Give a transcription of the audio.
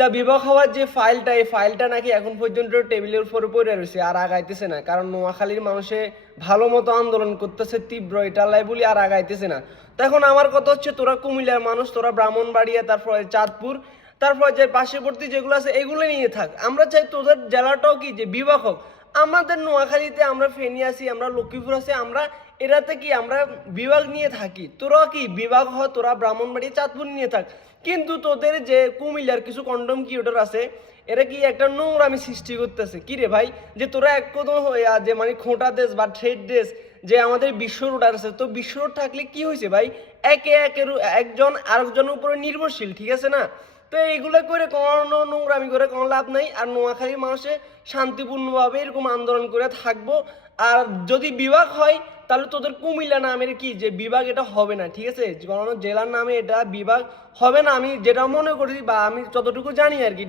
কুমিল্লা বিবাহ হওয়ার যে ফাইলটা এই ফাইলটা নাকি এখন পর্যন্ত টেবিলের উপরে পড়ে রয়েছে, আর আগাইতেছে না। কারণ নোয়াখালীর মানুষে ভালো মতো আন্দোলন করতেছে, তীব্র এটা লাই বলি আর আগাইতেছে না। তো এখন আমার কথা হচ্ছে, তোরা কুমিল্লার মানুষ, তোরা ব্রাহ্মণবাড়িয়া, তারপরে চাঁদপুর, তারপর যে পার্শ্ববর্তী যেগুলো আছে, এগুলো নিয়ে থাক। আমরা চাই তোদের জেলাটাও কি যে বিবাহ হোক। আমাদের নোয়াখালীতে আমরা ফেনী আছি, আমরা লক্ষ্মীপুর আছি, আমরা এরাতে কি, আমরা বিভাগ নিয়ে থাকি। তোরা কি বিভাগ হ, তোরা ব্রাহ্মণবাড়ি, চাঁদপুর নিয়ে থাক। কিন্তু তোদের যে কুমিল্লার কিছু কন্ডম কিউটার আছে, এরা কি একটা নোংরামি সৃষ্টি করতেছে। কি রে ভাই? যে তোরা এক কদম হয়ে যে মানে খোঁটা দেশ বা ট্রেড দেশ যে আমাদের বিশ্ব রোড আছে, তো বিশ্ব রোড থাকলে কি হয়েছে ভাই? একে একের, একজন আরেকজনের উপরে নির্ভরশীল, ঠিক আছে না? তো এইগুলো করে কোনো নোংরামি করে কোনো লাভ নেই। আর নোয়াখালীর মানুষে শান্তিপূর্ণভাবে এরকম আন্দোলন করে থাকব। আর যদি বিভাগ হয়, তাহলে তোদের কুমিল্লা নামের কি যে বিভাগ এটা হবে না, ঠিক আছে? কোনো জেলার নামে এটা বিভাগ হবে না। আমি যেটা মনে করি বা আমি যতটুকু জানি আর কি